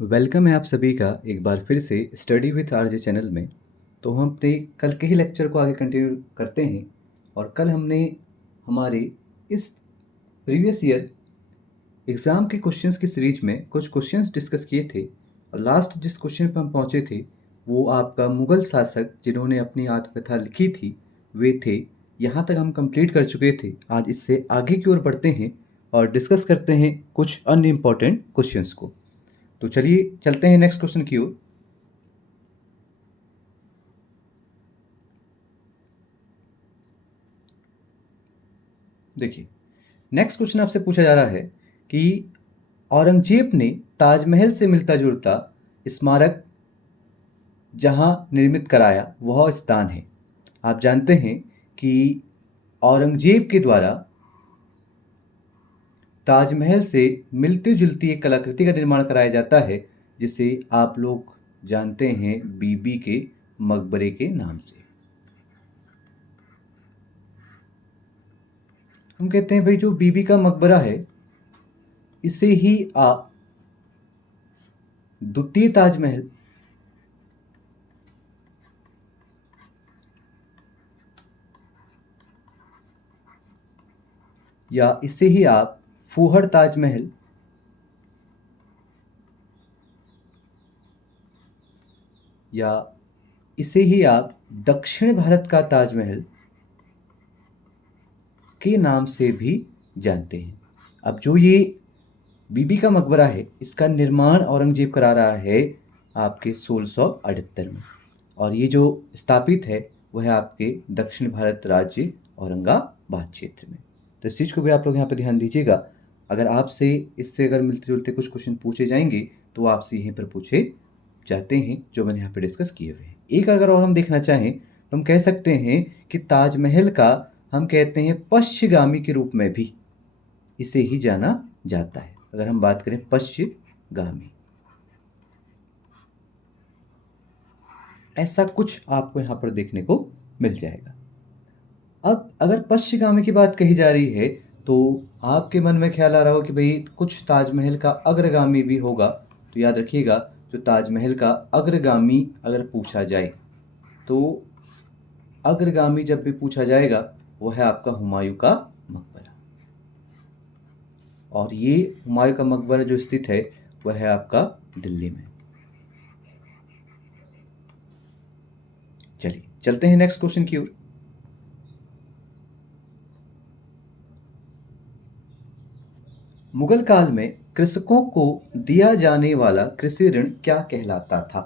Welcome है आप सभी का एक बार फिर से स्टडी विथ आरजे चैनल में। तो हम अपने कल के ही लेक्चर को आगे कंटिन्यू करते हैं। और कल हमने हमारे इस प्रीवियस ईयर एग्ज़ाम के क्वेश्चंस की सीरीज में कुछ क्वेश्चंस डिस्कस किए थे। और लास्ट जिस क्वेश्चन पर हम पहुंचे थे वो आपका मुग़ल शासक जिन्होंने अपनी आत्मकथा लिखी थी वे थे। यहाँ तक हम कंप्लीट कर चुके थे। आज इससे आगे की ओर बढ़ते हैं और डिस्कस करते हैं कुछ अनइम्पॉर्टेंट क्वेश्चंस को। तो चलिए चलते हैं नेक्स्ट क्वेश्चन की ओर। देखिए, नेक्स्ट क्वेश्चन आपसे पूछा जा रहा है कि औरंगजेब ने ताजमहल से मिलता जुलता स्मारक जहां निर्मित कराया वह स्थान है। आप जानते हैं कि औरंगजेब के द्वारा ताजमहल से मिलती जुलती एक कलाकृति का निर्माण कराया जाता है जिसे आप लोग जानते हैं बीबी के मकबरे के नाम से। हम कहते हैं भाई जो बीबी का मकबरा है इसे ही आप द्वितीय ताजमहल या इसे ही आप फूहड़ ताजमहल या इसे ही आप दक्षिण भारत का ताजमहल के नाम से भी जानते हैं। अब जो ये बीबी का मकबरा है इसका निर्माण औरंगजेब करा रहा है आपके 1678 में। और ये जो स्थापित है वह है आपके दक्षिण भारत राज्य औरंगाबाद क्षेत्र में। तो इस चीज़ को भी आप लोग यहाँ पर ध्यान दीजिएगा। अगर आपसे इससे अगर मिलते जुलते कुछ क्वेश्चन पूछे जाएंगे तो आपसे यहीं पर पूछे जाते हैं जो मैंने यहाँ पे डिस्कस किए हुए हैं। एक अगर और हम देखना चाहें तो हम कह सकते हैं कि ताजमहल का हम कहते हैं पश्चिगामी के रूप में भी इसे ही जाना जाता है। अगर हम बात करें पश्चिगामी, ऐसा कुछ आपको यहाँ पर देखने को मिल जाएगा। अब अगर पश्चिगामी की बात कही जा रही है तो आपके मन में ख्याल आ रहा हो कि भाई कुछ ताजमहल का अग्रगामी भी होगा। तो याद रखिएगा जो ताजमहल का अग्रगामी अगर पूछा जाए तो अग्रगामी जब भी पूछा जाएगा वह है आपका हुमायूं का मकबरा। और ये हुमायूं का मकबरा जो स्थित है वह है आपका दिल्ली में। चलिए चलते हैं नेक्स्ट क्वेश्चन की ओर। मुगल काल में कृषकों को दिया जाने वाला कृषि ऋण क्या कहलाता था?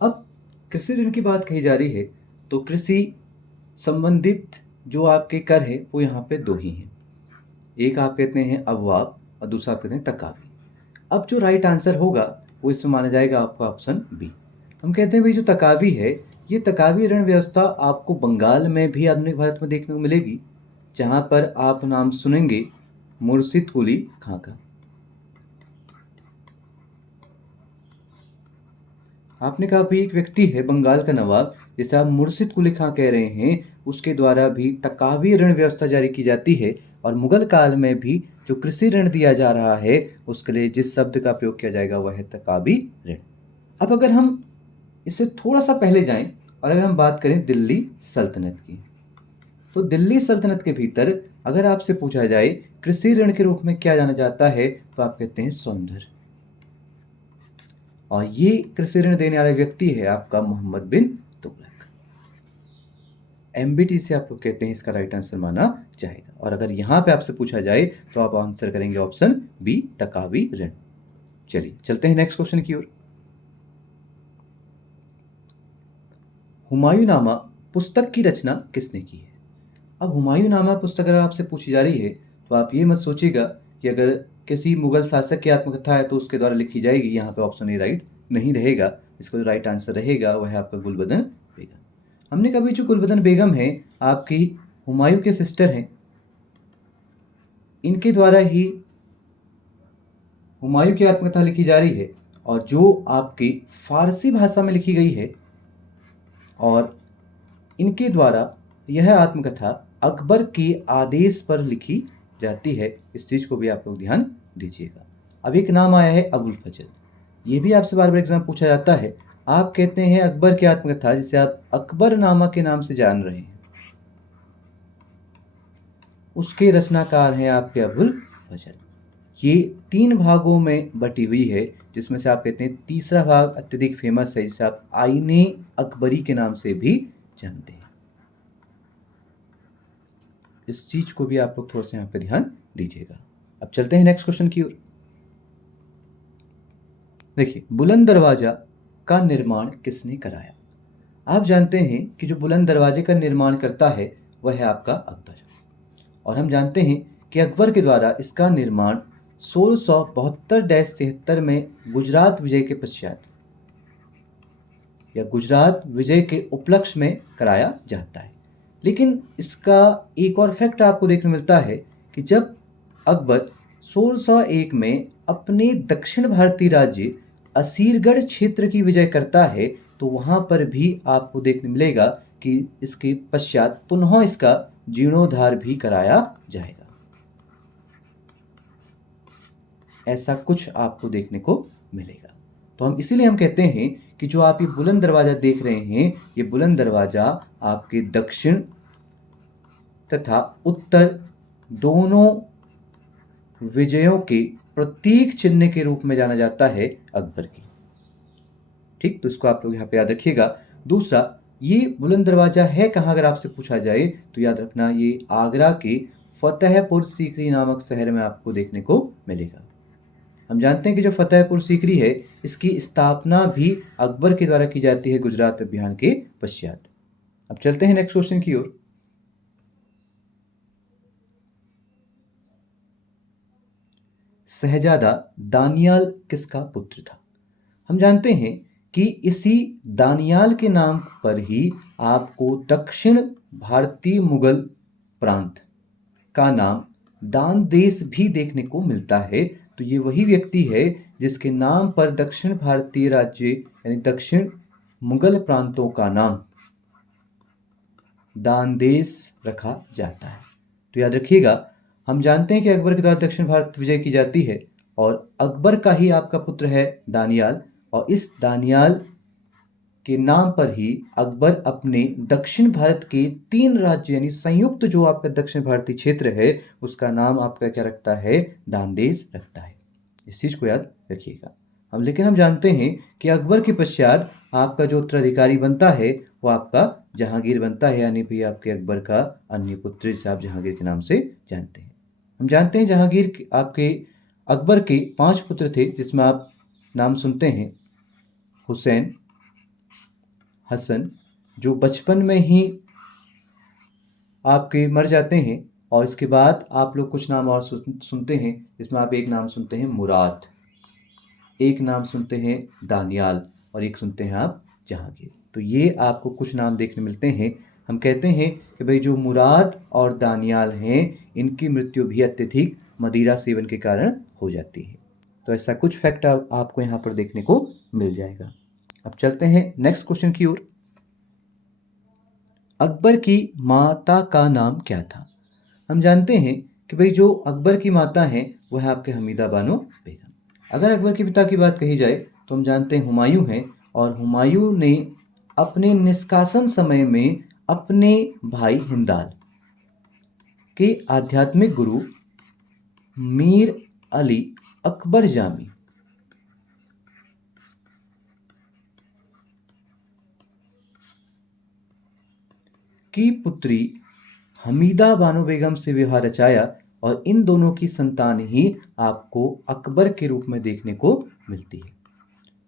अब कृषि ऋण की बात कही जा रही है तो कृषि संबंधित जो आपके कर है वो यहाँ पे दो ही हैं। एक आप कहते हैं अबवाब और दूसरा आप कहते हैं तकावी। अब जो राइट आंसर होगा वो इसमें माना जाएगा आपका ऑप्शन बी। हम कहते हैं भाई जो तकावी है ये तकावी ऋण व्यवस्था आपको बंगाल में भी आधुनिक भारत में देखने को मिलेगी जहाँ पर आप नाम सुनेंगे मुर्शिद कुली खां का। आपने कहा भाई एक व्यक्ति है बंगाल का नवाब जैसे आप मुर्शिद कुली खां कह रहे हैं उसके द्वारा भी तकावी ऋण व्यवस्था जारी की जाती है। और मुगल काल में भी जो कृषि ऋण दिया जा रहा है उसके लिए जिस शब्द का प्रयोग किया जाएगा वह है तकावी ऋण। अब अगर हम इससे थोड़ा सा पहले जाएं और अगर हम बात करें दिल्ली सल्तनत की तो दिल्ली सल्तनत के भीतर अगर आपसे पूछा जाए कृषि ऋण के रूप में क्या जाना जाता है तो आप कहते हैं सौंदर्य। और ये कृषि ऋण देने वाला व्यक्ति है आपका मोहम्मद बिन तुगलक। एमबीटी से आप लोग कहते हैं इसका राइट आंसर माना जाएगा। और अगर यहाँ पे आपसे पूछा जाए तो आप आंसर करेंगे ऑप्शन बी तकावी ऋण। चलिए चलते हैं नेक्स्ट क्वेश्चन की ओर। हुमायूंनामा पुस्तक की रचना किसने की है? अब हुमायूंनामा पुस्तक अगर आपसे पूछी जा रही है तो आप ये मत सोचिएगा कि अगर किसी मुगल शासक की आत्मकथा है तो उसके द्वारा लिखी जाएगी। यहाँ पे ऑप्शन ए राइट नहीं रहेगा। इसका जो राइट आंसर रहेगा वह है आपका गुलबदन बेगम। हमने कहा जो गुलबदन बेगम है आपकी हुमायूं के सिस्टर हैं, इनके द्वारा ही हुमायूं की आत्मकथा लिखी जा रही है और जो आपकी फारसी भाषा में लिखी गई है। और इनके द्वारा यह आत्मकथा अकबर के आदेश पर लिखी जाती है। इस चीज़ को भी आप लोग ध्यान दीजिएगा। अब एक नाम आया है अबुल फजल। ये भी आपसे बार बार एग्जाम पूछा जाता है। आप कहते हैं अकबर की आत्मकथा, जिसे आप अकबरनामा के नाम से जान रहे हैं, उसके रचनाकार हैं आपके अबुल फजल। ये 3 भागों में बटी हुई है, जिसमें से आप कहते हैं तीसरा भाग अत्यधिक फेमस है, जिसे आप आईने अकबरी के नाम से भी जानते हैं। इस चीज को भी आप लोग थोड़ा सा यहाँ पे ध्यान दीजिएगा। अब चलते हैं नेक्स्ट क्वेश्चन की ओर। देखिए, बुलंद दरवाजा का निर्माण किसने कराया? आप जानते हैं कि जो बुलंद दरवाजे का निर्माण करता है वह है आपका अकबर, और हम जानते हैं कि अकबर के द्वारा इसका निर्माण 1672-73 में गुजरात विजय के पश्चात या गुजरात विजय के उपलक्ष्य में कराया जाता है। लेकिन इसका एक और फैक्ट आपको देखने मिलता है कि जब अकबर 1601 में अपने दक्षिण भारतीय राज्य असीरगढ़ क्षेत्र की विजय करता है, तो वहां पर भी आपको देखने मिलेगा कि इसके पश्चात पुनः इसका जीर्णोद्धार भी कराया जाएगा। ऐसा कुछ आपको देखने को मिलेगा। तो हम इसीलिए हम कहते हैं कि जो आप ये बुलंद दरवाजा देख रहे हैं, ये बुलंद दरवाजा आपके दक्षिण तथा उत्तर दोनों विजयों के प्रतीक चिन्ह के रूप में जाना जाता है अकबर की। ठीक, तो इसको आप लोग यहाँ पे याद रखिएगा। दूसरा, ये बुलंद दरवाजा है कहाँ, अगर आपसे पूछा जाए तो याद रखना ये आगरा के फतेहपुर सीकरी नामक शहर में आपको देखने को मिलेगा। हम जानते हैं कि जो फतेहपुर सीकरी है, इसकी स्थापना भी अकबर के द्वारा की जाती है गुजरात अभियान के पश्चात। अब चलते हैं नेक्स्ट क्वेश्चन की ओर। शहजादा दानियाल किसका पुत्र था? हम जानते हैं कि इसी दानियाल के नाम पर ही आपको दक्षिण भारतीय मुगल प्रांत का नाम दान देश भी देखने को मिलता है। तो ये वही व्यक्ति है जिसके नाम पर दक्षिण भारतीय राज्य यानी दक्षिण मुगल प्रांतों का नाम दान देश रखा जाता है। तो याद रखिएगा, हम जानते हैं कि अकबर के द्वारा दक्षिण भारत विजय की जाती है, और अकबर का ही आपका पुत्र है दानियाल, और इस दानियाल के नाम पर ही अकबर अपने दक्षिण भारत के 3 राज्य यानी संयुक्त जो आपका दक्षिण भारतीय क्षेत्र है उसका नाम आपका क्या रखता है? दानदेश रखता है। इस चीज को याद रखिएगा। लेकिन हम जानते हैं कि अकबर के पश्चात आपका जो उत्तराधिकारी बनता है वो आपका जहांगीर बनता है, यानी भी आपके अकबर का अन्य पुत्र जिसे आप जहांगीर के नाम से जानते हैं। हम जानते हैं जहांगीर आपके अकबर के 5 पुत्र थे, जिसमें आप नाम सुनते हैं हुसैन, हसन, जो बचपन में ही आपके मर जाते हैं, और इसके बाद आप लोग कुछ नाम और सुनते हैं, जिसमें आप एक नाम सुनते हैं मुराद, एक नाम सुनते हैं दानियाल, और एक सुनते हैं आप जहांगीर। तो ये आपको कुछ नाम देखने मिलते हैं। हम कहते हैं कि भाई जो मुराद और दानियाल हैं, इनकी मृत्यु भी अत्यधिक मदिरा सेवन के कारण हो जाती है। तो ऐसा कुछ फैक्ट आपको यहाँ पर देखने को मिल जाएगा। अब चलते हैं नेक्स्ट क्वेश्चन की ओर। अकबर की माता का नाम क्या था? हम जानते हैं कि भाई जो अकबर की माता हैं वह है आपके हमीदा बानो बेगम। अगर अकबर के पिता की बात कही जाए तो हम जानते हैं हुमायूं हैं, और हुमायूं ने अपने निष्कासन समय में अपने भाई हिंदाल के आध्यात्मिक गुरु मीर अली अकबर जामी की पुत्री हमीदा बानो बेगम से विवाह रचाया, और इन दोनों की संतान ही आपको अकबर के रूप में देखने को मिलती है।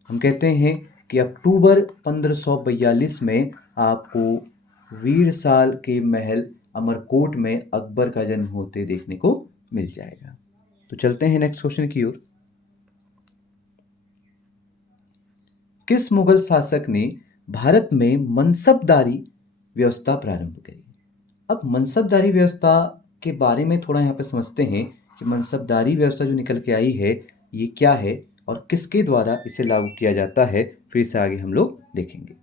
हम कहते हैं कि अक्टूबर 1542 में आपको वीरसाल के महल अमरकोट में अकबर का जन्म होते देखने को मिल जाएगा। तो चलते हैं नेक्स्ट क्वेश्चन की ओर। किस मुगल शासक ने भारत में मनसबदारी व्यवस्था प्रारंभ करी? अब मनसबदारी व्यवस्था के बारे में थोड़ा यहाँ पे समझते हैं कि मनसबदारी व्यवस्था जो निकल के आई है ये क्या है और किसके द्वारा इसे लागू किया जाता है, फिर से आगे हम लोग देखेंगे।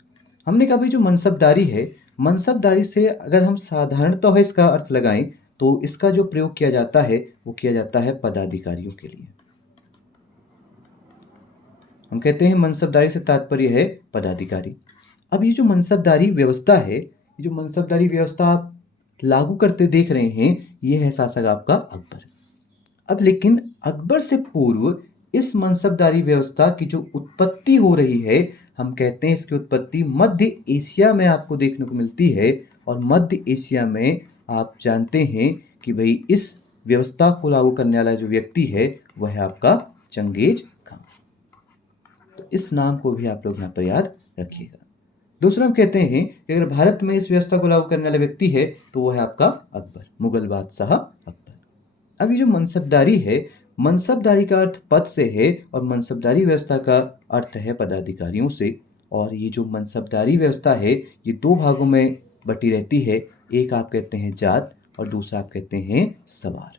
हमने कहा भाई जो मनसबदारी है, मनसबदारी से अगर हम साधारणतः इसका अर्थ लगाएं तो इसका जो प्रयोग किया जाता है वो किया जाता है पदाधिकारियों के लिए। हम कहते हैं मनसबदारी से तात्पर्य है पदाधिकारी। अब ये जो मनसबदारी व्यवस्था है, ये जो मनसबदारी व्यवस्था आप लागू करते देख रहे हैं, ये है शासक आपका अकबर। अब लेकिन अकबर से पूर्व इस मनसबदारी व्यवस्था की जो उत्पत्ति हो रही है, हम कहते हैं इसकी उत्पत्ति मध्य एशिया में आपको देखने को मिलती है। और मध्य एशिया में आप जानते हैं कि भाई इस व्यवस्था को लागू करने वाला जो व्यक्ति है वह है आपका चंगेज खान। तो इस नाम को भी आप लोग यहाँ पर याद रखिएगा। दूसरा हम कहते हैं कि अगर भारत में इस व्यवस्था को लागू करने वाला व्यक्ति है तो वो है आपका अकबर, मुगल बादशाह अकबर। अब ये जो मनसबदारी है, मनसबदारी का अर्थ पद से है और मनसबदारी व्यवस्था का अर्थ है पदाधिकारियों से। और ये जो मनसबदारी व्यवस्था है ये दो भागों में बटी रहती है। एक आप कहते हैं जात और दूसरा आप कहते हैं सवार।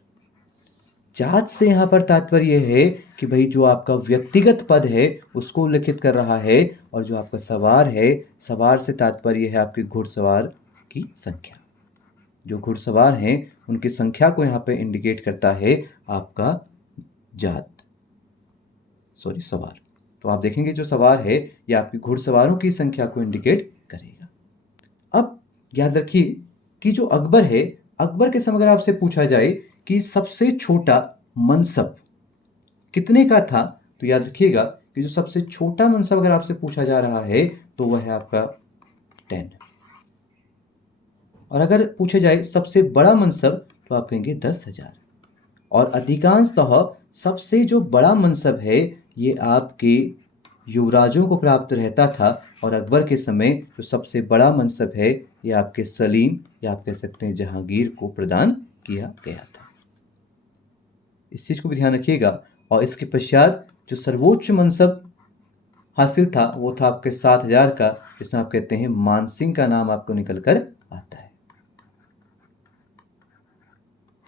जात से यहाँ पर तात्पर्य है कि भाई जो आपका व्यक्तिगत पद है उसको उल्लेखित कर रहा है, और जो आपका सवार है, सवार से तात्पर्य है आपके घुड़सवार की संख्या। जो घुड़सवार हैं उनकी संख्या को यहाँ पे इंडिकेट करता है आपका जात, सवार। तो आप देखेंगे जो सवार है ये आपकी घुड़सवारों की संख्या को इंडिकेट करेगा। अब याद रखिए कि जो अकबर है, अकबर के समय अगर आपसे पूछा जाए कि सबसे छोटा मनसब कितने का था, तो याद रखिएगा कि जो सबसे छोटा मनसब अगर आपसे पूछा जा रहा है तो वह है आपका 10। और अगर पूछे जाए सबसे बड़ा मनसब तो आप कहेंगे 10,000। और अधिकांशतः सबसे जो बड़ा मनसब है ये आपके युवराजों को प्राप्त रहता था। और अकबर के समय जो सबसे बड़ा मनसब है ये आपके सलीम या आप कह सकते हैं जहांगीर को प्रदान किया गया था। इस चीज़ को भी ध्यान रखिएगा। और इसके पश्चात जो सर्वोच्च मनसब हासिल था वो था आपके 7,000 का, जिसमें आप कहते हैं मानसिंह का नाम आपको निकल कर आता है।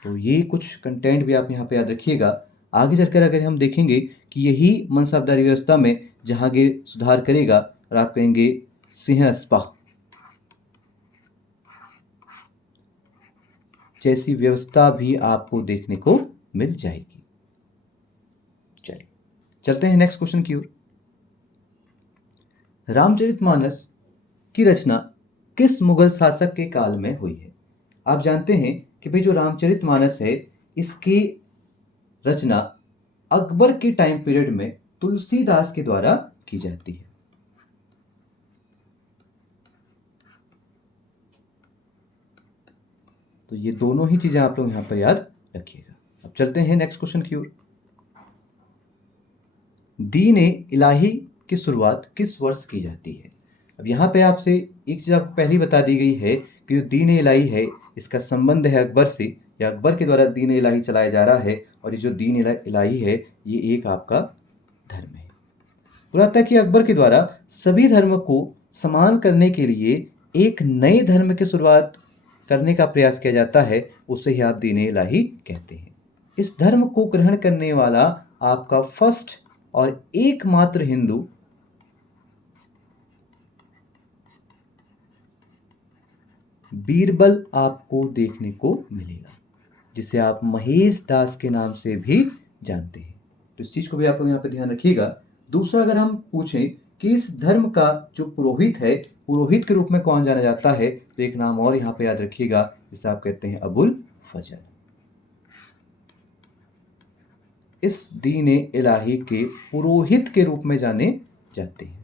तो ये कुछ कंटेंट भी आप यहाँ पे याद रखिएगा। आगे चलकर अगर हम देखेंगे कि यही मनसबदारी व्यवस्था में जहांगीर सुधार करेगा और आप कहेंगे सिंहस्पा जैसी व्यवस्था भी आपको देखने को मिल जाएगी। चलिए चलते हैं नेक्स्ट क्वेश्चन की ओर। रामचरितमानस की रचना किस मुगल शासक के काल में हुई है? आप जानते हैं कि भाई जो रामचरितमानस है इसकी रचना अकबर के टाइम पीरियड में तुलसीदास के द्वारा की जाती है। तो ये दोनों ही चीजें आप लोग यहां पर याद रखिएगा। अब चलते हैं नेक्स्ट क्वेश्चन की ओर। दीन इलाही की शुरुआत किस वर्ष की जाती है? अब यहाँ पे आपसे एक चीज़ आपको पहले ही बता दी गई है कि जो दीन इलाही है इसका संबंध है अकबर से, या अकबर के द्वारा दीन इलाही चलाया जा रहा है। और ये जो दीन इलाही है ये एक आपका धर्म है। पुरातन कि अकबर के द्वारा सभी धर्म को समान करने के लिए एक नए धर्म की शुरुआत करने का प्रयास किया जाता है, उसे ही आप दीन इलाही कहते हैं। इस धर्म को ग्रहण करने वाला आपका फर्स्ट और एकमात्र हिंदू बीरबल आपको देखने को मिलेगा, जिसे आप महेश दास के नाम से भी जानते हैं। तो इस चीज को भी आप लोग यहाँ पे ध्यान रखिएगा। दूसरा अगर हम पूछें कि इस धर्म का जो पुरोहित है, पुरोहित के रूप में कौन जाना जाता है, तो एक नाम और यहाँ पे याद रखिएगा, जिसे आप कहते हैं अबुल फजल। इस दीन इलाही के पुरोहित के रूप में जाने जाते हैं।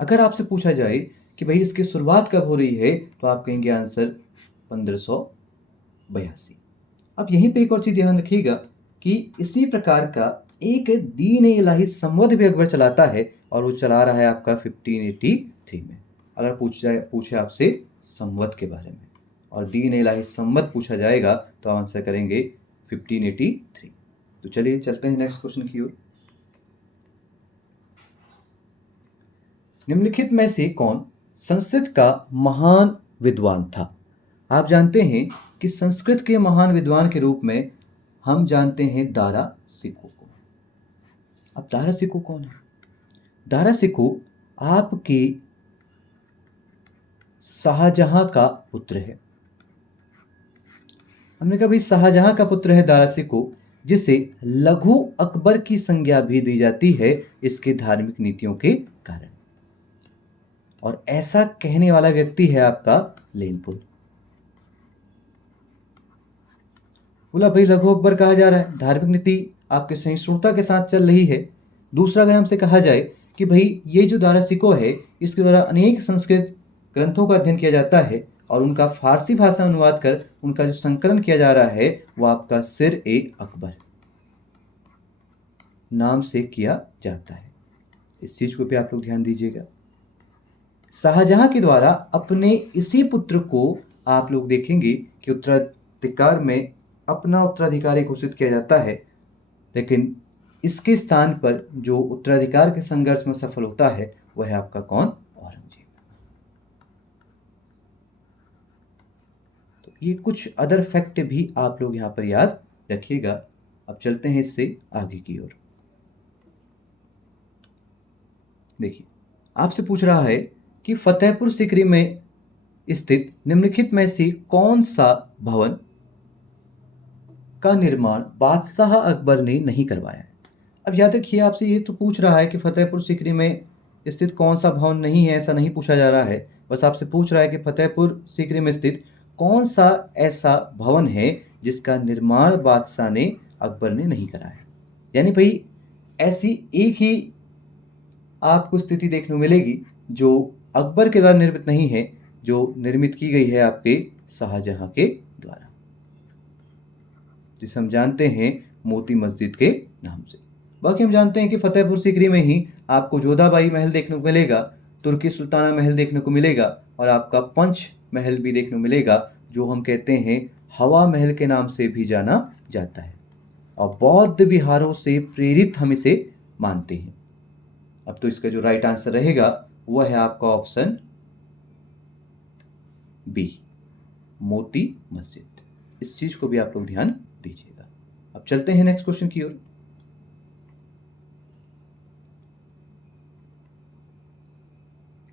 अगर आपसे पूछा जाए कि भाई इसकी शुरुआत कब हो रही है, तो आप कहेंगे आंसर 1582। अब यहीं पे एक और चीज ध्यान रखिएगा कि इसी प्रकार का एक दीन इलाही संवत भी अकबर चलाता है, और वो चला रहा है आपका 1583 में। अगर पूछे आपसे संवत के बारे में और दीन इलाही संवत पूछा जाएगा तो आंसर करेंगे 1583। तो चलिए चलते हैं नेक्स्ट क्वेश्चन की ओर। निम्नलिखित में से कौन संस्कृत का महान विद्वान था? आप जानते हैं कि संस्कृत के महान विद्वान के रूप में हम जानते हैं दारा सिकों को। अब दारा सिकों कौन है? दारा सिकों आपके शाहजहां का पुत्र है। हमने कहा भाई शाहजहां का पुत्र है दारा सिकों, जिसे लघु अकबर की संज्ञा भी दी जाती है इसके धार्मिक नीतियों के कारण। और ऐसा कहने वाला व्यक्ति है आपका लेनपुल। बोला भाई लघु अकबर कहा जा रहा है, धार्मिक नीति आपके सहिष्णुता के साथ चल रही है। दूसरा अगर हमसे कहा जाए कि भाई ये जो दारा सिको है इसके द्वारा अनेक संस्कृत ग्रंथों का अध्ययन किया जाता है और उनका फारसी भाषा में अनुवाद कर उनका जो संकलन किया जा रहा है वो आपका सिर ए अकबर नाम से किया जाता है। इस चीज को भी आप लोग ध्यान दीजिएगा। शाहजहां के द्वारा अपने इसी पुत्र को आप लोग देखेंगे कि उत्तराधिकार में अपना उत्तराधिकारी घोषित किया जाता है, लेकिन इसके स्थान पर जो उत्तराधिकार के संघर्ष में सफल होता है वह है आपका कौन? औरंगजेब। तो ये कुछ अदर फैक्ट भी आप लोग यहां पर याद रखिएगा। अब चलते हैं इससे आगे की ओर। देखिए आपसे पूछ रहा है कि फतेहपुर सीकरी में स्थित निम्नलिखित में से कौन सा भवन का निर्माण बादशाह अकबर ने नहीं करवाया है। अब याद रखिए आपसे ये तो पूछ रहा है कि फतेहपुर सीकरी में स्थित कौन सा भवन नहीं है, ऐसा नहीं पूछा जा रहा है। बस आपसे पूछ रहा है कि फतेहपुर सीकरी में स्थित कौन सा ऐसा भवन है जिसका निर्माण बादशाह ने अकबर ने नहीं कराया। यानी भाई ऐसी एक ही आपको स्थिति देखने को मिलेगी जो अकबर के द्वारा निर्मित नहीं है, जो निर्मित की गई है आपके शाहजहां के द्वारा, जिसे हम जानते हैं मोती मस्जिद के नाम से। बाकी हम जानते हैं कि फतेहपुर सीकरी में ही आपको जोधाबाई महल देखने को मिलेगा, तुर्की सुल्ताना महल देखने को मिलेगा और आपका पंच महल भी देखने को मिलेगा, जो हम कहते हैं हवा महल के नाम से भी जाना जाता है और बौद्ध विहारों से प्रेरित हम इसे मानते हैं। अब तो इसका जो राइट आंसर रहेगा वह है आपका ऑप्शन बी, मोती मस्जिद। इस चीज को भी आप लोग ध्यान दीजिएगा। अब चलते हैं नेक्स्ट क्वेश्चन की ओर।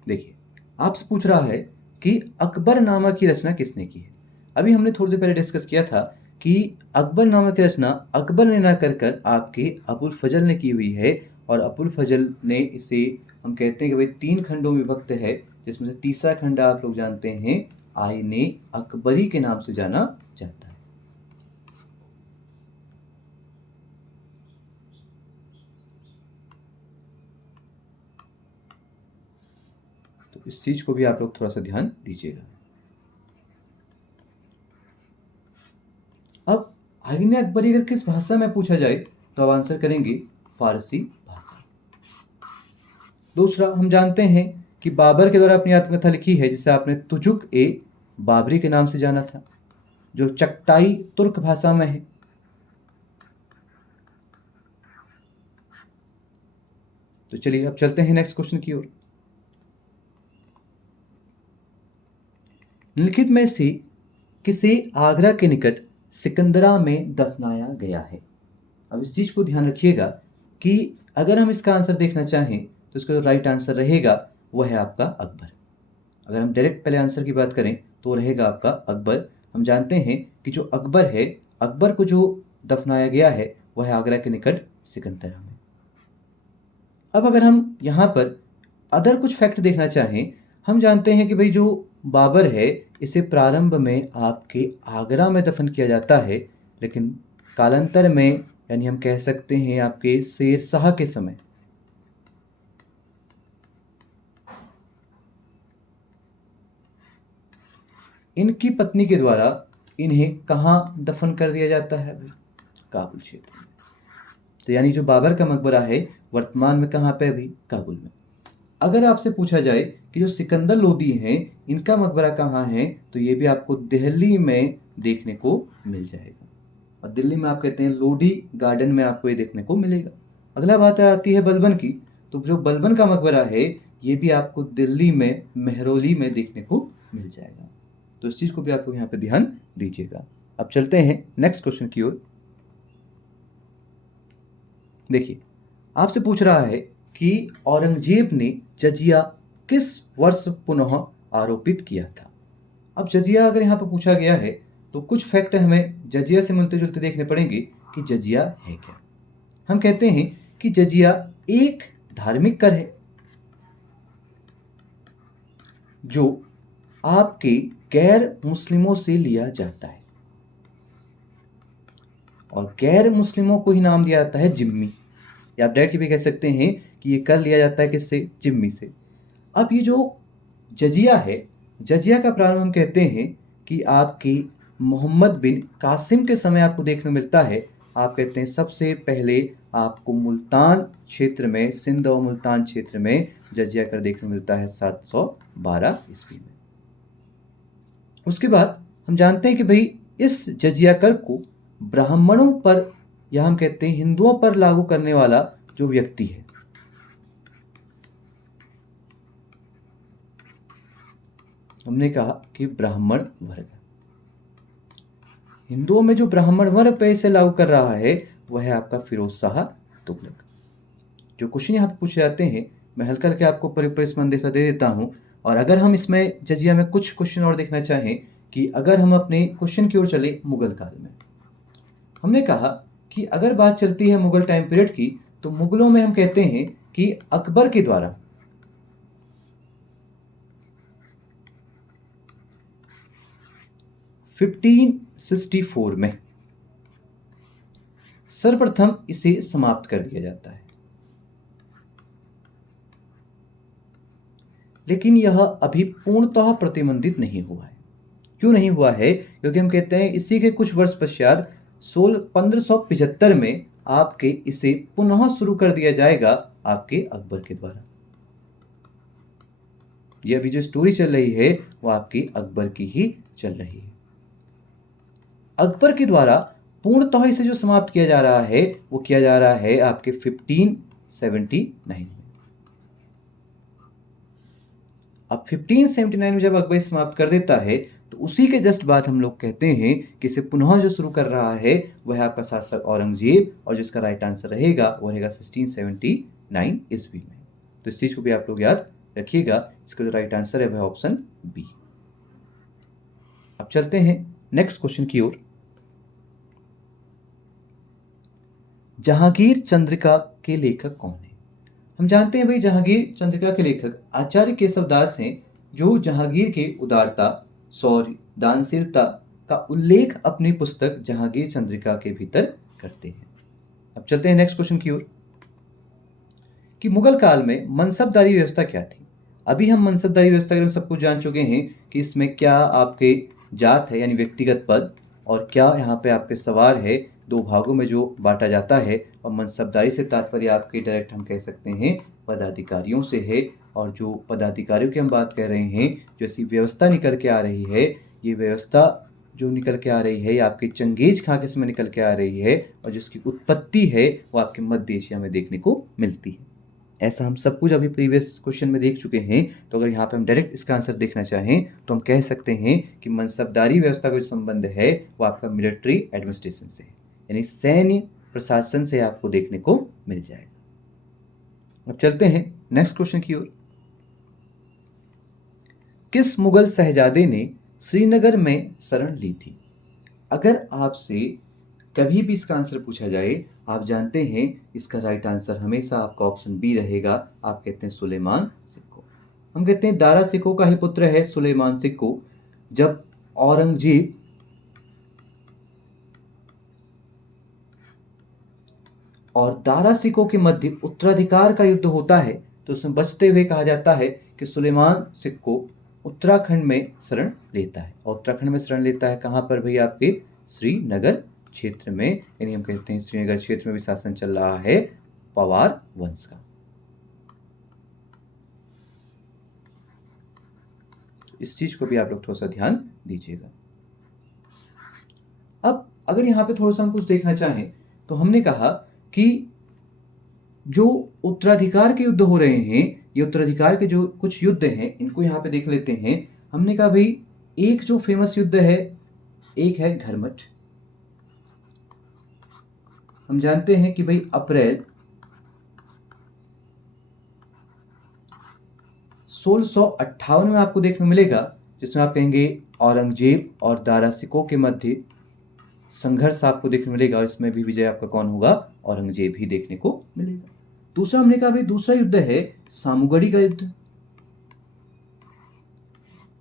देखिए आपसे पूछ रहा है कि अकबरनामा की रचना किसने की है। अभी हमने थोड़ी देर पहले डिस्कस किया था कि अकबरनामा की रचना अकबर ने ना कर आपके अबुल फजल ने की हुई है और अबुल फजल ने इसे हम कहते हैं कि भाई 3 खंडों में विभक्त है, जिसमें से तीसरा खंड आप लोग जानते हैं आईने अकबरी के नाम से जाना जाता है। तो इस चीज को भी आप लोग थोड़ा सा ध्यान दीजिएगा। अब आईने अकबरी अगर किस भाषा में पूछा जाए तो आप आंसर करेंगे फारसी भाषा। दूसरा हम जानते हैं कि बाबर के द्वारा अपनी आत्मकथा लिखी है जिसे आपने तुजुक ए बाबरी के नाम से जाना था, जो चगताई तुर्क भाषा में है। तो चलिए अब चलते हैं नेक्स्ट क्वेश्चन की ओर। निम्नलिखित में से किसे आगरा के निकट सिकंदरा में दफनाया गया है। अब इस चीज को ध्यान रखिएगा कि अगर हम इसका आंसर देखना चाहें तो इसका जो राइट आंसर रहेगा वह है आपका अकबर। अगर हम डायरेक्ट पहले आंसर की बात करें तो रहेगा आपका अकबर। हम जानते हैं कि जो अकबर है, अकबर को जो दफनाया गया है वह है आगरा के निकट सिकंदरा में। अब अगर हम यहाँ पर अदर कुछ फैक्ट देखना चाहें, हम जानते हैं कि भाई जो बाबर है इसे प्रारंभ में आपके आगरा में दफन किया जाता है, लेकिन कालांतर में यानी हम कह सकते हैं आपके शेर शाह के समय इनकी पत्नी के द्वारा इन्हें कहाँ दफन कर दिया जाता है? काबुल क्षेत्र में। तो यानी जो बाबर का मकबरा है वर्तमान में कहाँ पे? अभी काबुल में। अगर आपसे पूछा जाए कि जो सिकंदर लोदी हैं इनका मकबरा कहाँ है, तो ये भी आपको दिल्ली में देखने को मिल जाएगा और दिल्ली में आप कहते हैं लोडी गार्डन में आपको ये देखने को मिलेगा। अगला बात आती है बलबन की। तो जो बलबन का मकबरा है ये भी आपको दिल्ली में मेहरौली में देखने को मिल जाएगा। तो इस चीज को भी आपको यहाँ पे ध्यान दीजिएगा। अब चलते हैं नेक्स्ट क्वेश्चन की ओर। देखिए आपसे पूछ रहा है कि औरंगजेब ने जजिया किस वर्ष पुनः आरोपित किया था। अब जजिया अगर यहाँ पर पूछा गया है तो कुछ फैक्ट हमें जजिया से मिलते जुलते देखने पड़ेंगे कि जजिया है क्या। हम कहते हैं कि जजिया एक धार्मिक कर है जो आपके गैर मुस्लिमों से लिया जाता है, और गैर मुस्लिमों को ही नाम दिया जाता है जिम्मी, या आप डायरेक्टली भी कह सकते हैं कि ये कर लिया जाता है किससे, जिम्मी से। अब ये जो जजिया है, जजिया का प्रारंभ हम कहते हैं कि आपकी मोहम्मद बिन कासिम के समय आपको देखने को मिलता है। आप कहते हैं सबसे पहले आपको मुल्तान क्षेत्र में, सिंध और मुल्तान क्षेत्र में जजिया कर देखने को मिलता है 712 ईस्वी में। उसके बाद हम जानते हैं कि भाई इस जजिया कर को ब्राह्मणों पर, या हम कहते हैं हिंदुओं पर लागू करने वाला जो व्यक्ति है, हमने कहा कि ब्राह्मण वर्ग। हिंदुओं में जो ब्राह्मण वर्ग पे इसे लागू कर रहा है वह है आपका फिरोज शाह तुगलक। जो क्वेश्चन यहाँ पे पूछे जाते हैं, मैं हल्का हल्का आपको परिस्मंदेशा दे देता हूँ। और अगर हम इसमें जजिया में कुछ क्वेश्चन और देखना चाहें, कि अगर हम अपने क्वेश्चन की ओर चले मुगल काल में, हमने कहा कि अगर बात चलती है मुगल टाइम पीरियड की, तो मुगलों में हम कहते हैं कि अकबर के द्वारा 1564 में सर्वप्रथम इसे समाप्त कर दिया जाता है। लेकिन यह अभी पूर्णतः प्रतिबंधित नहीं हुआ है। क्यों नहीं हुआ है? क्योंकि हम कहते हैं इसी के कुछ वर्ष पश्चात 1575 में आपके इसे पुनः शुरू कर दिया जाएगा आपके अकबर के द्वारा। यह अभी जो स्टोरी चल रही है वो आपकी अकबर की ही चल रही है। अकबर के द्वारा पूर्णतः इसे जो समाप्त किया जा रहा है वो किया जा रहा है आपके 1579 में। अब 1579 में जब अकबर समाप्त कर देता है, तो उसी के जस्ट बाद हम लोग कहते हैं कि इसे पुनः जो शुरू कर रहा है वह आपका शासक औरंगजेब, और जिसका राइट आंसर रहेगा वो रहेगा 1679 ईस्वी में। तो इस चीज को भी आप लोग याद रखिएगा। इसका जो राइट आंसर है वह ऑप्शन बी। अब चलते हैं नेक्स्ट क्वेश्चन की ओर। जहांगीर चंद्रिका के लेखक कौन है? हम जानते हैं भाई जहांगीर चंद्रिका के लेखक आचार्य केशवदास हैं, जो जहांगीर के उदारता, शौर्य, दानशीलता का उल्लेख अपनी पुस्तक जहांगीर चंद्रिका के भीतर करते हैं। अब चलते हैं नेक्स्ट क्वेश्चन की ओर, कि मुगल काल में मनसबदारी व्यवस्था क्या थी? अभी हम मनसबदारी व्यवस्था के बारे में सब कुछ जान चुके हैं कि इसमें क्या आपके जात है यानी व्यक्तिगत पद, और क्या यहाँ पे आपके सवार है, दो भागों में जो बांटा जाता है। और मनसबदारी से तात्पर्य आपके डायरेक्ट हम कह सकते हैं पदाधिकारियों से है। और जो पदाधिकारियों की हम बात कर रहे हैं, जो ऐसी व्यवस्था निकल के आ रही है, ये व्यवस्था जो निकल के आ रही है, ये आपके चंगेज खां के समय निकल के आ रही है, और जिसकी उत्पत्ति है वो आपके मध्य एशिया में देखने को मिलती है। ऐसा हम सब कुछ अभी प्रीवियस क्वेश्चन में देख चुके हैं। तो अगर यहाँ पे हम डायरेक्ट इसका आंसर देखना चाहें तो हम कह सकते हैं कि मनसबदारी व्यवस्था का जो संबंध है वो आपका मिलिट्री एडमिनिस्ट्रेशन से, यानी सैन्य प्रशासन से आपको देखने को मिल जाएगा। अब चलते हैं नेक्स्ट क्वेश्चन की ओर। किस मुगल शहजादे ने श्रीनगर में शरण ली थी? अगर आपसे कभी भी इसका आंसर पूछा जाए, आप जानते हैं इसका राइट आंसर हमेशा आपका ऑप्शन बी रहेगा। आप कहते हैं सुलेमान सिक्को। हम कहते हैं दारा सिक्को का ही पुत्र है सुलेमान सिक्को। जब औरंगजेब और दारा सिक्को के मध्य उत्तराधिकार का युद्ध होता है, तो उसमें बचते हुए कहा जाता है कि सुलेमान सिक्को उत्तराखंड में शरण लेता है। और उत्तराखंड में शरण लेता है कहाँ पर भाई? आपके श्रीनगर क्षेत्र में, यानी हम कहते हैं श्रीनगर क्षेत्र में भी शासन चल रहा है पवार वंश का। इस चीज को भी आप लोग थोड़ा सा ध्यान दीजिएगा। अब अगर यहाँ पे थोड़ा सा हम कुछ देखना चाहें, तो हमने कहा कि जो उत्तराधिकार के युद्ध हो रहे हैं, ये उत्तराधिकार के जो कुछ युद्ध हैं इनको यहाँ पे देख लेते हैं। हमने कहा भाई एक जो फेमस युद्ध है, एक है घरमट। हम जानते हैं कि भाई अप्रैल 1658 में आपको देखने को मिलेगा, जिसमें आप कहेंगे औरंगजेब और दारा सिकों के मध्य संघर्ष आपको देखने मिलेगा, और इसमें भी विजय आपका कौन होगा? औरंगजेब ही देखने को मिलेगा। दूसरा हमने कहा भाई दूसरा युद्ध है सामूगढ़ी का युद्ध।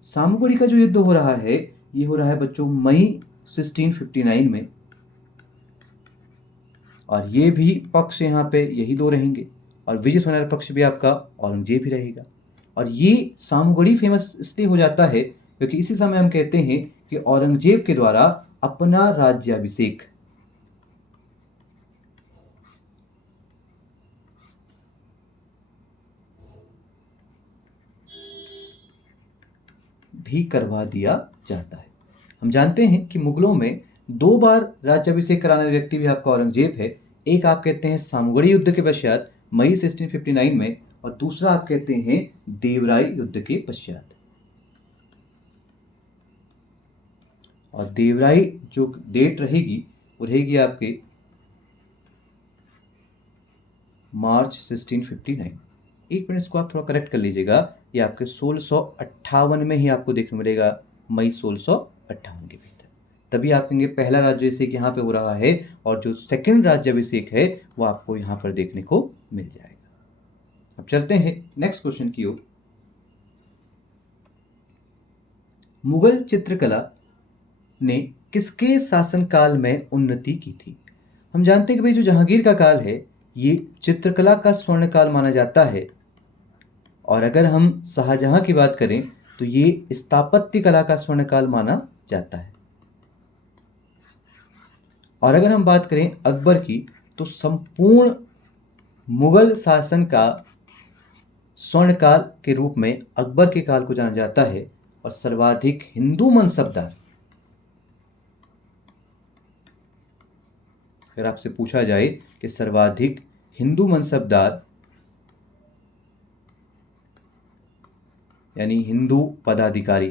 सामूगढ़ी का जो युद्ध हो रहा है ये हो रहा है बच्चों मई 1659 में, और ये भी पक्ष यहाँ पे यही दो रहेंगे, और विजय होने वाला पक्ष भी आपका औरंगजेब ही रहेगा। और ये सामूगढ़ी फेमस इसलिए हो जाता है क्योंकि इसी समय हम कहते हैं कि औरंगजेब के द्वारा अपना राज्याभिषेक भी करवा दिया जाता है। हम जानते हैं कि मुगलों में 2 बार राज्याभिषेक कराने वाला व्यक्ति भी आपका औरंगजेब है। एक आप कहते हैं सामूगढ़ी युद्ध के पश्चात मई 1659 में, और दूसरा आप कहते हैं देवराई युद्ध के पश्चात। और देवराई जो डेट रहेगी वो रहेगी आपके मार्च 1659। एक मिनट इसको आप थोड़ा करेक्ट कर लीजिएगा, ये आपके 1658 में ही आपको देखने मिलेगा, मई 1658 के भीतर। तभी आप कहेंगे पहला राज्याभिषेक यहाँ पे हो रहा है, और जो सेकंड राज्याभिषेक है वो आपको यहाँ पर देखने को मिल जाएगा। अब चलते हैं नेक्स्ट क्वेश्चन की ओर। मुगल चित्रकला ने किसके शासनकाल में उन्नति की थी? हम जानते हैं कि भाई जो जहांगीर का काल है ये चित्रकला का स्वर्णकाल माना जाता है, और अगर हम शाहजहां की बात करें तो ये स्थापत्य कला का स्वर्णकाल माना जाता है। और अगर हम बात करें अकबर की तो संपूर्ण मुगल शासन का स्वर्णकाल के रूप में अकबर के काल को जाना जाता है, और सर्वाधिक हिंदू मनसबदार, अगर आपसे पूछा जाए कि सर्वाधिक हिंदू मनसबदार यानी हिंदू पदाधिकारी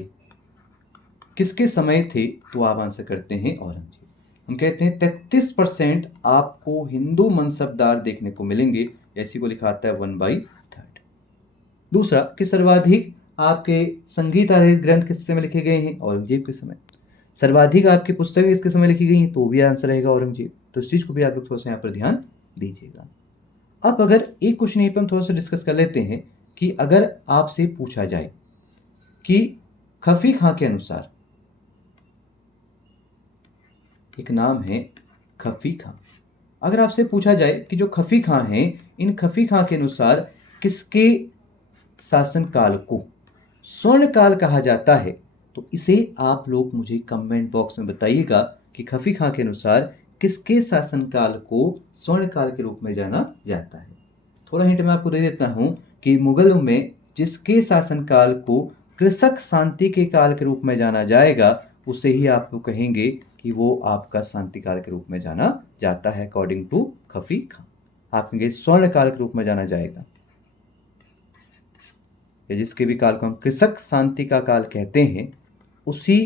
किसके समय थे, तो आप आंसर करते हैं औरंगजेब। हम कहते हैं 33% आपको हिंदू मनसबदार देखने को मिलेंगे, ऐसी को लिखा आता है 1/3। दूसरा कि सर्वाधिक आपके संगीत आधारित ग्रंथ किस समय लिखे गए हैं? औरंगजेब के समय। सर्वाधिक आपकी पुस्तकें किसके समय लिखी गई हैं? तो भी आंसर रहेगा औरंगजेब। तो इस चीज को भी आप लोग थोड़ा सा यहाँ पर ध्यान दीजिएगा। अब अगर एक क्वेश्चन यहीं पर हम थोड़ा सा डिस्कस कर लेते हैं कि अगर आपसे पूछा जाए कि खफी खां के अनुसार, एक नाम है खफी खां, अगर आपसे पूछा जाए कि जो खफी खां हैं इन खफी खां के अनुसार किसके शासनकाल को स्वर्णकाल कहा जाता है, तो इसे आप लोग मुझे कमेंट बॉक्स में बताइएगा कि खफी खां के अनुसार किसके शासनकाल को स्वर्णकाल के रूप में जाना जाता है। थोड़ा हिंट मैं आपको दे देता हूं कि मुगलों में जिसके शासनकाल को कृषक शांति के काल के रूप में जाना जाएगा उसे ही आप लोग कहेंगे कि वो आपका शांति काल के रूप में जाना जाता है अकॉर्डिंग टू खफी खां। आप कहेंगे स्वर्ण काल के रूप में जाना जाएगा, या जिसके भी काल को हम कृषक शांति का काल कहते हैं उसी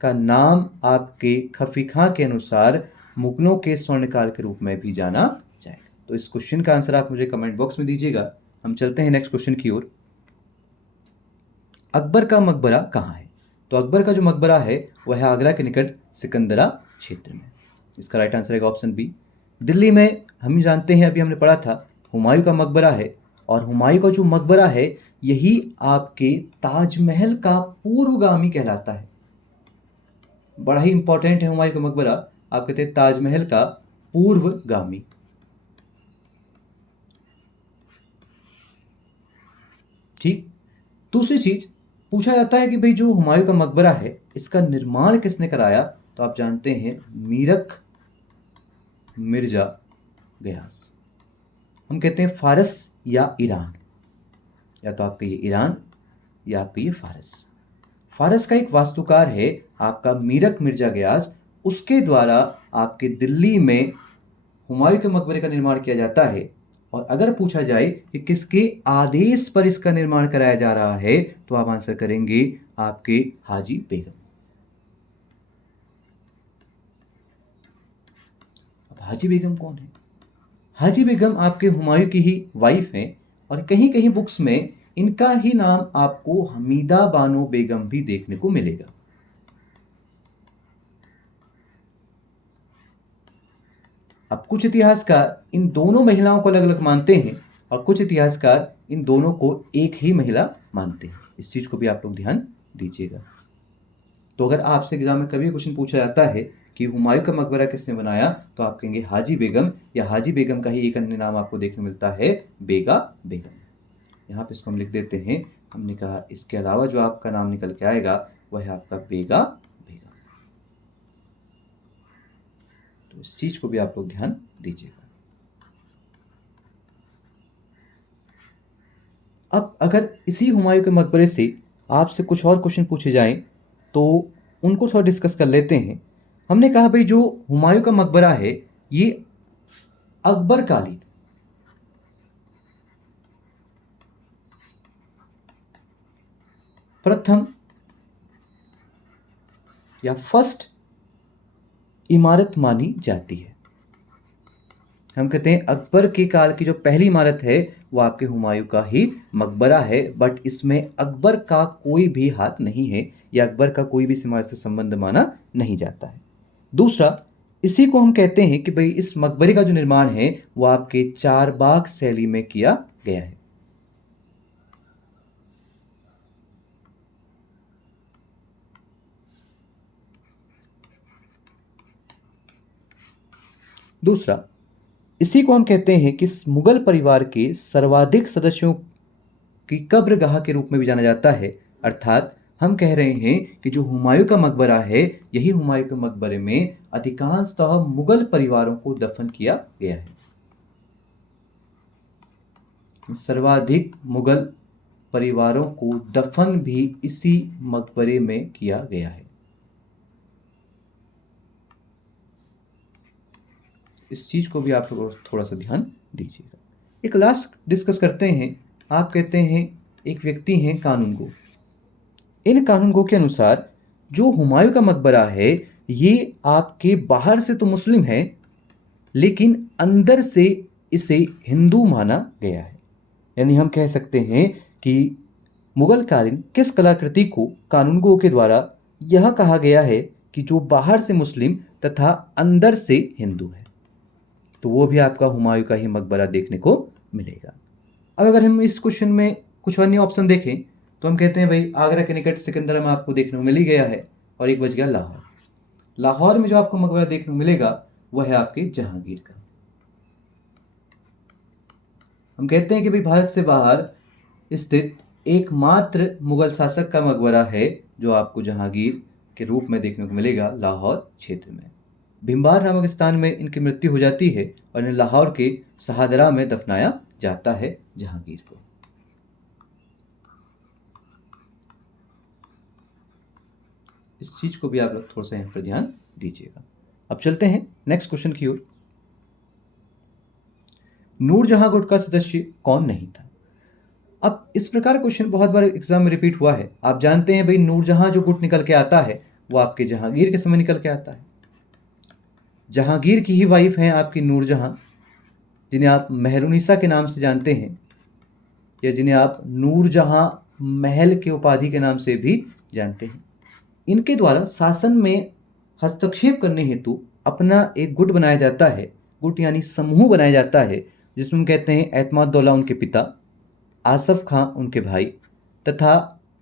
का नाम आपके खफी खां के अनुसार मुगलों के स्वर्ण काल के रूप में भी जाना जाएगा। तो इस क्वेश्चन का आंसर आप मुझे कमेंट बॉक्स में दीजिएगा। हम चलते हैं नेक्स्ट क्वेश्चन की ओर। अकबर का मकबरा कहाँ है? तो अकबर का जो मकबरा है वह है आगरा के निकट सिकंदरा क्षेत्र में। इसका राइट आंसर है ऑप्शन बी। दिल्ली में हम जानते हैं, अभी हमने पढ़ा था, हुमायूं का मकबरा है, और हुमायूं का जो मकबरा है यही आपके ताजमहल का पूर्वगामी कहलाता है। बड़ा ही इंपॉर्टेंट है हुमायूं का मकबरा, आप कहते हैं ताजमहल का पूर्वगामी। ठीक। दूसरी चीज पूछा जाता है कि भाई जो हुमायूं का मकबरा है इसका निर्माण किसने कराया? तो आप जानते हैं मीरख मिर्जा गयास। हम कहते हैं फारस या ईरान, या तो आपका ये ईरान या आपका ये फारस। फारस का एक वास्तुकार है आपका मीरख मिर्जा गयास, उसके द्वारा आपके दिल्ली में हुमायूं के मकबरे का निर्माण किया जाता है। और अगर पूछा जाए कि किसके आदेश पर इसका निर्माण कराया जा रहा है तो आप आंसर करेंगे आपके हाजी बेगम। अब हाजी बेगम कौन है? हाजी बेगम आपके हुमायूं की ही वाइफ हैं, और कहीं कहीं बुक्स में इनका ही नाम आपको हमीदा बानो बेगम भी देखने को मिलेगा। अब कुछ इतिहासकार इन दोनों महिलाओं को अलग अलग मानते हैं और कुछ इतिहासकार इन दोनों को एक ही महिला मानते हैं। इस चीज़ को भी आप लोग ध्यान दीजिएगा। तो अगर आपसे एग्जाम में कभी क्वेश्चन पूछा जाता है कि हुमायूं का मकबरा किसने बनाया, तो आप कहेंगे हाजी बेगम, या हाजी बेगम का ही एक अन्य नाम आपको देखने मिलता है, बेगा बेगम। यहाँ पे इसको हम लिख देते हैं। हमने कहा इसके अलावा जो आपका नाम निकल के आएगा वह है आपका बेगा बेगम। तो इस चीज को भी आप लोग ध्यान दीजिएगा। अब अगर इसी हुमायूं के मकबरे से आपसे कुछ और क्वेश्चन पूछे जाएं तो उनको थोड़ा डिस्कस कर लेते हैं। हमने कहा भाई जो हुमायूं का मकबरा है ये अकबर कालीन प्रथम या फर्स्ट इमारत मानी जाती है। हम कहते हैं अकबर के काल की जो पहली इमारत है वो आपके हुमायूं का ही मकबरा है, बट इसमें अकबर का कोई भी हाथ नहीं है या अकबर का कोई भी इस इमारत से संबंध माना नहीं जाता है। दूसरा, इसी को हम कहते हैं कि भाई इस मकबरे का जो निर्माण है वो आपके चारबाग शैली में किया गया है। दूसरा, इसी को हम कहते हैं कि मुगल परिवार के सर्वाधिक सदस्यों की कब्रगाह के रूप में भी जाना जाता है। अर्थात हम कह रहे हैं कि जो हुमायूं का मकबरा है यही हुमायूं के मकबरे में अधिकांशतः मुगल परिवारों को दफन किया गया है। सर्वाधिक मुगल परिवारों को दफन भी इसी मकबरे में किया गया है। इस चीज को भी आप लोग थोड़ा सा ध्यान दीजिएगा। एक लास्ट डिस्कस करते हैं। आप कहते हैं एक व्यक्ति हैं कानूनगो। इन कानूनगो के अनुसार जो हुमायूं का मकबरा है ये आपके बाहर से तो मुस्लिम है लेकिन अंदर से इसे हिंदू माना गया है। यानी हम कह सकते हैं कि मुगल कालीन किस कलाकृति को कानूनगो के द्वारा यह कहा गया है कि जो बाहर से मुस्लिम तथा अंदर से हिंदू है, तो वो भी आपका हुमायूं का ही मकबरा देखने को मिलेगा। अब अगर हम इस क्वेश्चन में कुछ अन्य ऑप्शन देखें तो हम कहते हैं भाई आगरा के निकट सिकंदरा में आपको देखने को मिल ही गया है, और एक बच गया लाहौर। लाहौर में जो आपको मकबरा देखने को मिलेगा वह है आपके जहांगीर का। हम कहते हैं कि भाई भारत से बाहर स्थित एकमात्र मुगल शासक का मकबरा है जो आपको जहांगीर के रूप में देखने को मिलेगा लाहौर क्षेत्र में। भिंबार नामक स्थान में इनकी मृत्यु हो जाती है और इन्हें लाहौर के शहादरा में दफनाया जाता है जहांगीर को। इस चीज को भी आप लोग थोड़ा सा यहाँ पर ध्यान दीजिएगा। अब चलते हैं नेक्स्ट क्वेश्चन की ओर। नूरजहां गुट का सदस्य कौन नहीं था? अब इस प्रकार क्वेश्चन बहुत बार एग्जाम में रिपीट हुआ है। आप जानते हैं भाई नूरजहां जो गुट निकल के आता है वो आपके जहांगीर के समय निकल के आता है। जहांगीर की ही वाइफ हैं आपकी नूरजहां, जिन्हें आप मेहरुनिसा के नाम से जानते हैं या जिन्हें आप नूरजहां महल के उपाधि के नाम से भी जानते हैं। इनके द्वारा शासन में हस्तक्षेप करने हेतु अपना एक गुट बनाया जाता है। गुट यानी समूह बनाया जाता है जिसमें हम कहते हैं एतमादुल्लाह उनके पिता, आसफ खां उनके भाई तथा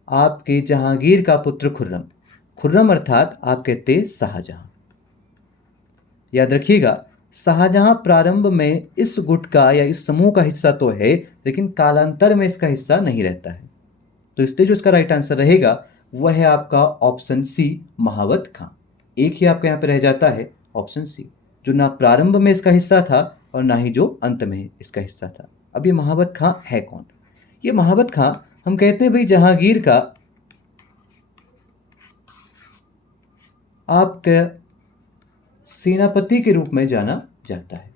आपके जहांगीर का पुत्र खुर्रम। खुर्रम अर्थात आप कहते हैं शाहजहां। याद रखिएगा शाहजहां प्रारंभ में इस गुट का या इस समूह का हिस्सा तो है लेकिन कालांतर में इसका हिस्सा नहीं रहता है। तो इसलिए जो इसका राइट आंसर रहेगा वह है आपका ऑप्शन सी, महावत खां। एक ही आपका यहाँ पे रह जाता है ऑप्शन सी, जो ना प्रारंभ में इसका हिस्सा था और ना ही जो अंत में इसका हिस्सा था। अब ये महावत खां है कौन? ये महावत खां हम कहते हैं भाई जहांगीर का आपका सेनापति के रूप में जाना जाता है।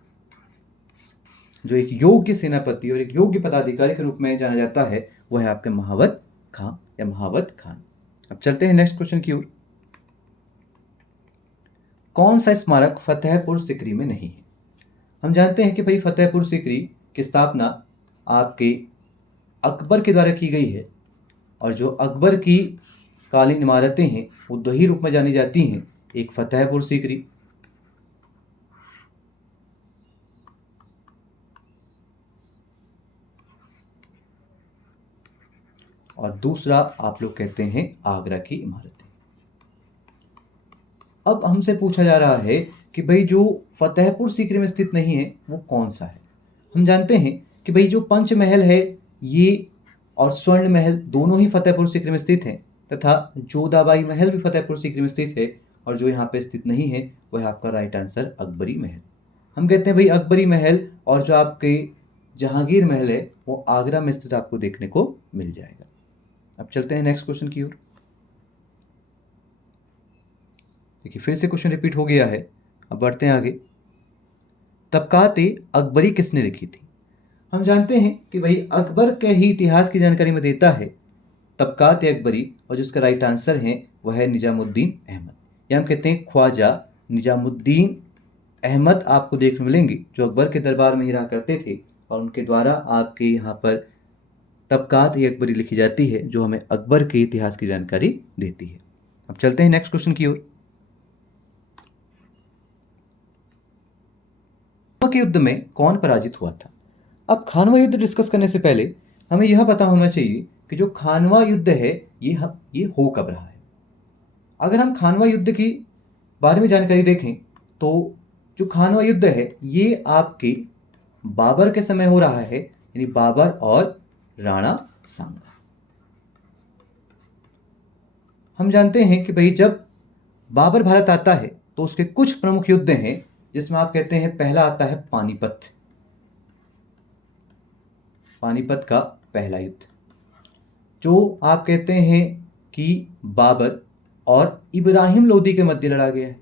जो एक योग्य सेनापति और एक योग्य पदाधिकारी के रूप में जाना जाता है वह है आपके महावत खां या महावत खान। अब चलते हैं नेक्स्ट क्वेश्चन की ओर। कौन सा स्मारक फतेहपुर सिकरी में नहीं है? हम जानते हैं कि भाई फतेहपुर सिकरी की स्थापना आपके अकबर के द्वारा की गई है और जो अकबर की कालीन इमारतें हैं वो दो ही रूप में जानी जाती हैं, एक फतेहपुर सिकरी और दूसरा आप लोग कहते हैं आगरा की इमारतें। अब हमसे पूछा जा रहा है कि भाई जो फतेहपुर सीकरी में स्थित नहीं है वो कौन सा है। हम जानते हैं कि भाई जो पंचमहल है ये और स्वर्ण महल दोनों ही फतेहपुर सीकरी में स्थित हैं, तथा जोधाबाई महल भी फतेहपुर सीकरी में स्थित है, और जो यहाँ पे स्थित नहीं है वह है आपका राइट आंसर अकबरी महल। हम कहते हैं भाई अकबरी महल और जो आपके जहांगीर महल है वो आगरा में स्थित आपको देखने को मिल जाएगा। अब चलते हैं नेक्स्ट क्वेश्चन की ओर। देखिए फिर से क्वेश्चन रिपीट हो गया है, अब बढ़ते हैं आगे। तबकाते अकबरी किसने लिखी थी। हम जानते हैं कि भाई अकबर के ही इतिहास की जानकारी में देता है तबकात अकबरी, और जिसका राइट आंसर है वह है निजामुद्दीन अहमद, या हम कहते हैं ख्वाजा निजामुद्दीन अहमद आपको देखने मिलेंगे, जो अकबर के दरबार में ही रहा करते थे, और उनके द्वारा आपके यहाँ पर तबकात अकबरी लिखी जाती है, जो हमें अकबर के इतिहास की जानकारी देती है। अब चलते हैं नेक्स्ट क्वेश्चन की ओर। के युद्ध में कौन पराजित हुआ था। अब खानवा युद्ध डिस्कस करने से पहले हमें यह पता होना चाहिए कि जो खानवा युद्ध है ये हो कब रहा है। अगर हम खानवा युद्ध की बारे में जानकारी देखें तो जो खानवा युद्ध है ये आपके बाबर के समय हो रहा है, यानी बाबर और राणा सांगा। हम जानते हैं कि भाई जब बाबर भारत आता है तो उसके कुछ प्रमुख युद्ध हैं, जिसमें आप कहते हैं पहला आता है पानीपत। पानीपत का पहला युद्ध जो आप कहते हैं कि बाबर और इब्राहिम लोदी के मध्य लड़ा गया है।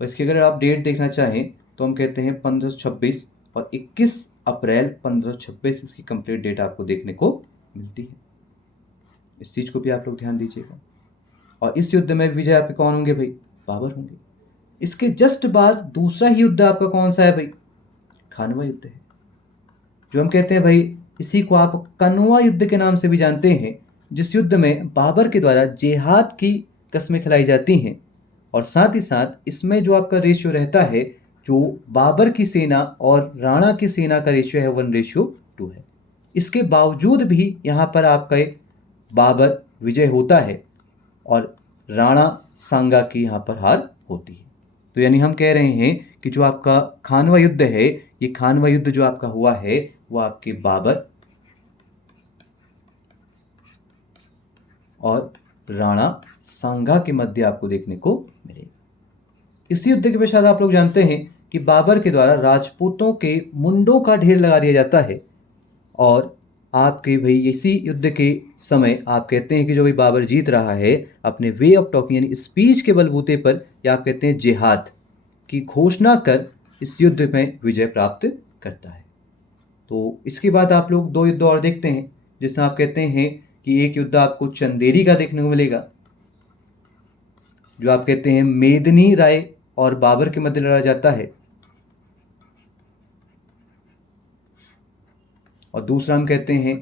और इसकी अगर आप डेट देखना चाहें तो हम कहते हैं 1526 और 21 अप्रैल 1526 इसकी कंप्लीट डेट आपको देखने को मिलती है। इस चीज को भी आप लोग ध्यान दीजिएगा। और इस युद्ध में विजय आपके कौन होंगे भाई, बाबर होंगे। इसके जस्ट बाद दूसरा ही युद्ध आपका कौन सा है भाई, खानवा युद्ध है, जो हम कहते हैं भाई इसी को आप कनवा युद्ध के नाम से भी जानते हैं, जिस युद्ध में बाबर के द्वारा जेहाद की कस्में खिलाई जाती हैं, और साथ ही साथ इसमें जो आपका रेशियो रहता है, जो बाबर की सेना और राणा की सेना का रेशियो है 1:2 है। इसके बावजूद भी यहाँ पर आपका बाबर विजय होता है और राणा सांगा की यहाँ पर हार होती है। तो यानी हम कह रहे हैं कि जो आपका खानवा युद्ध है, ये खानवा युद्ध जो आपका हुआ है वो आपके बाबर और राणा सांगा के मध्य आपको देखने को मिलेगा। इस युद्ध के पश्चात आप लोग जानते हैं कि बाबर के द्वारा राजपूतों के मुंडों का ढेर लगा दिया जाता है, और आपके भाई इसी युद्ध के समय आप कहते हैं कि जो भाई बाबर जीत रहा है अपने वे ऑफ टॉकिंग यानी स्पीच के बलबूते पर, या आप कहते हैं जिहाद की घोषणा कर इस युद्ध में विजय प्राप्त करता है। तो इसके बाद आप लोग दो युद्ध और देखते हैं, जिसमें आप कहते हैं कि एक युद्ध आपको चंदेरी का देखने को मिलेगा, जो आप कहते हैं मेदिनी राय और बाबर के मध्य लड़ा जाता है, और दूसरा हम कहते हैं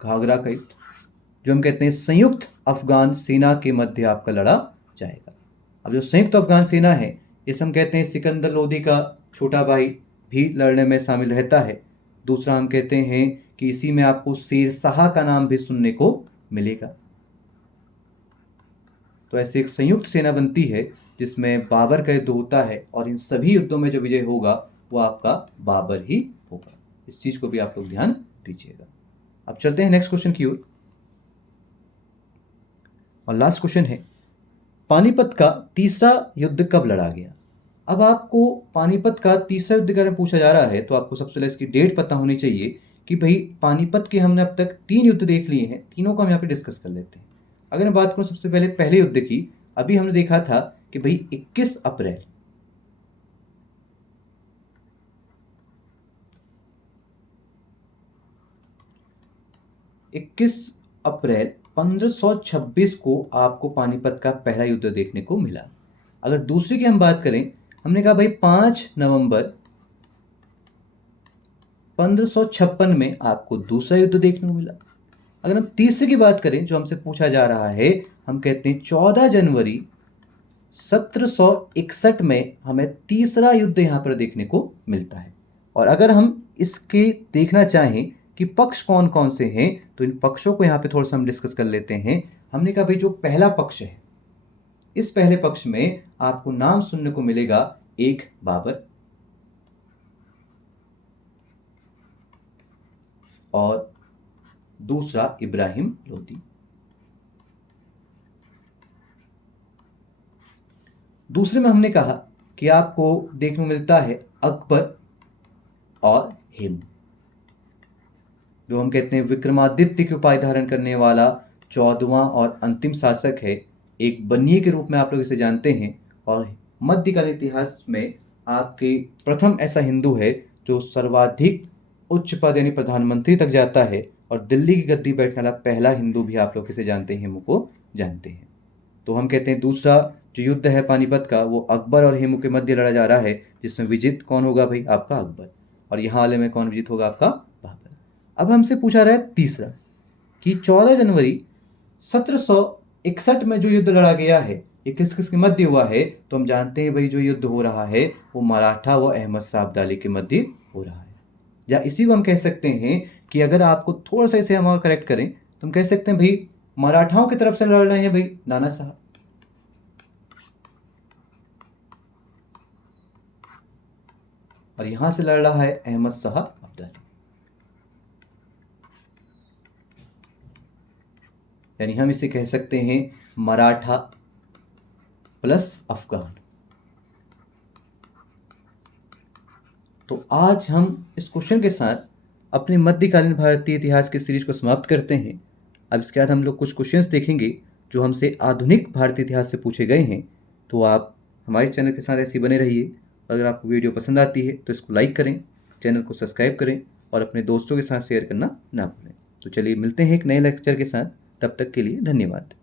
घाघरा का युद्ध, जो हम कहते हैं संयुक्त अफगान सेना के मध्य आपका लड़ा जाएगा। अब जो संयुक्त अफगान सेना है इस हम कहते हैं सिकंदर लोदी का छोटा भाई भी लड़ने में शामिल रहता है। दूसरा हम कहते हैं कि इसी में आपको शेर शाह का नाम भी सुनने को मिलेगा। तो ऐसे एक संयुक्त सेना बनती है जिसमें बाबर का युद्ध होता है, और इन सभी युद्धों में जो विजय होगा वो आपका बाबर ही होगा। इस चीज को भी आप लोग ध्यान दीजिएगा। अब चलते हैं नेक्स्ट क्वेश्चन की ओर, और लास्ट क्वेश्चन है पानीपत का तीसरा युद्ध कब लड़ा गया। अब आपको पानीपत का तीसरा युद्ध के बारे में पूछा जा रहा है तो आपको सबसे पहले इसकी डेट पता होनी चाहिए कि भाई पानीपत के हमने अब तक 3 युद्ध देख लिए हैं, तीनों को हम यहाँ पे डिस्कस कर लेते हैं। अगर मैं बात करूं सबसे पहले पहले युद्ध की, अभी हमने देखा था कि भाई 21 अप्रैल 1526 को आपको पानीपत का पहला युद्ध देखने को मिला। अगर दूसरे की हम बात करें, हमने कहा भाई 5 नवंबर 1556 में आपको दूसरा युद्ध देखने को मिला। अगर हम तीसरे की बात करें जो हमसे पूछा जा रहा है, हम कहते हैं 14 जनवरी 1761 में हमें तीसरा युद्ध यहां पर देखने को मिलता है। और अगर हम इसके देखना चाहें कि पक्ष कौन कौन से हैं, तो इन पक्षों को यहाँ पे थोड़ा सा हम डिस्कस कर लेते हैं। हमने कहा भाई जो पहला पक्ष है, इस पहले पक्ष में आपको नाम सुनने को मिलेगा, एक बाबर और दूसरा इब्राहिम लोदी। दूसरे में हमने कहा कि आपको देखने को मिलता है अकबर और हेमू, जो हम कहते हैं विक्रमादित्य की उपाधि धारण करने वाला 14वां और अंतिम शासक है। एक बनिए के रूप में आप लोग इसे जानते हैं, और मध्यकालीन इतिहास में आपके प्रथम ऐसा हिंदू है जो सर्वाधिक उच्च पद यानी प्रधानमंत्री तक जाता है, और दिल्ली की गद्दी बैठने वाला पहला हिंदू भी आप लोग इसे जानते हैं, हेमू को जानते हैं। तो हम कहते हैं दूसरा जो युद्ध है पानीपत का, वो अकबर और हेमू के मध्य लड़ा जा रहा है, जिसमें विजित कौन होगा भाई, आपका अकबर, और यहाँ वाले में कौन विजित होगा, आपका बाबर। अब हमसे पूछा रहा है तीसरा कि 14 जनवरी 1761 में जो युद्ध लड़ा गया है, ये किस किस के मध्य हुआ है। तो हम जानते हैं भाई जो युद्ध हो रहा है वो मराठा व अहमद शाह अब्दाली के मध्य हो रहा है। या इसी को हम कह सकते हैं कि अगर आपको थोड़ा सा इसे हम करेक्ट करें तो हम कह सकते हैं भाई मराठाओं की तरफ से लड़ रहे हैं भाई नाना साहब, और यहां से लड़ रहा है अहमद शाह अब्दाली। यानी हम इसे कह सकते हैं मराठा प्लस अफगान। तो आज हम इस क्वेश्चन के साथ अपने मध्यकालीन भारतीय इतिहास की सीरीज को समाप्त करते हैं। अब इसके बाद हम लोग कुछ क्वेश्चंस देखेंगे जो हमसे आधुनिक भारतीय इतिहास से पूछे गए हैं। तो आप हमारे चैनल के साथ ऐसे बने रहिए। अगर आपको वीडियो पसंद आती है तो इसको लाइक करें, चैनल को सब्सक्राइब करें और अपने दोस्तों के साथ शेयर करना ना भूलें। तो चलिए मिलते हैं एक नए लेक्चर के साथ, तब तक के लिए धन्यवाद।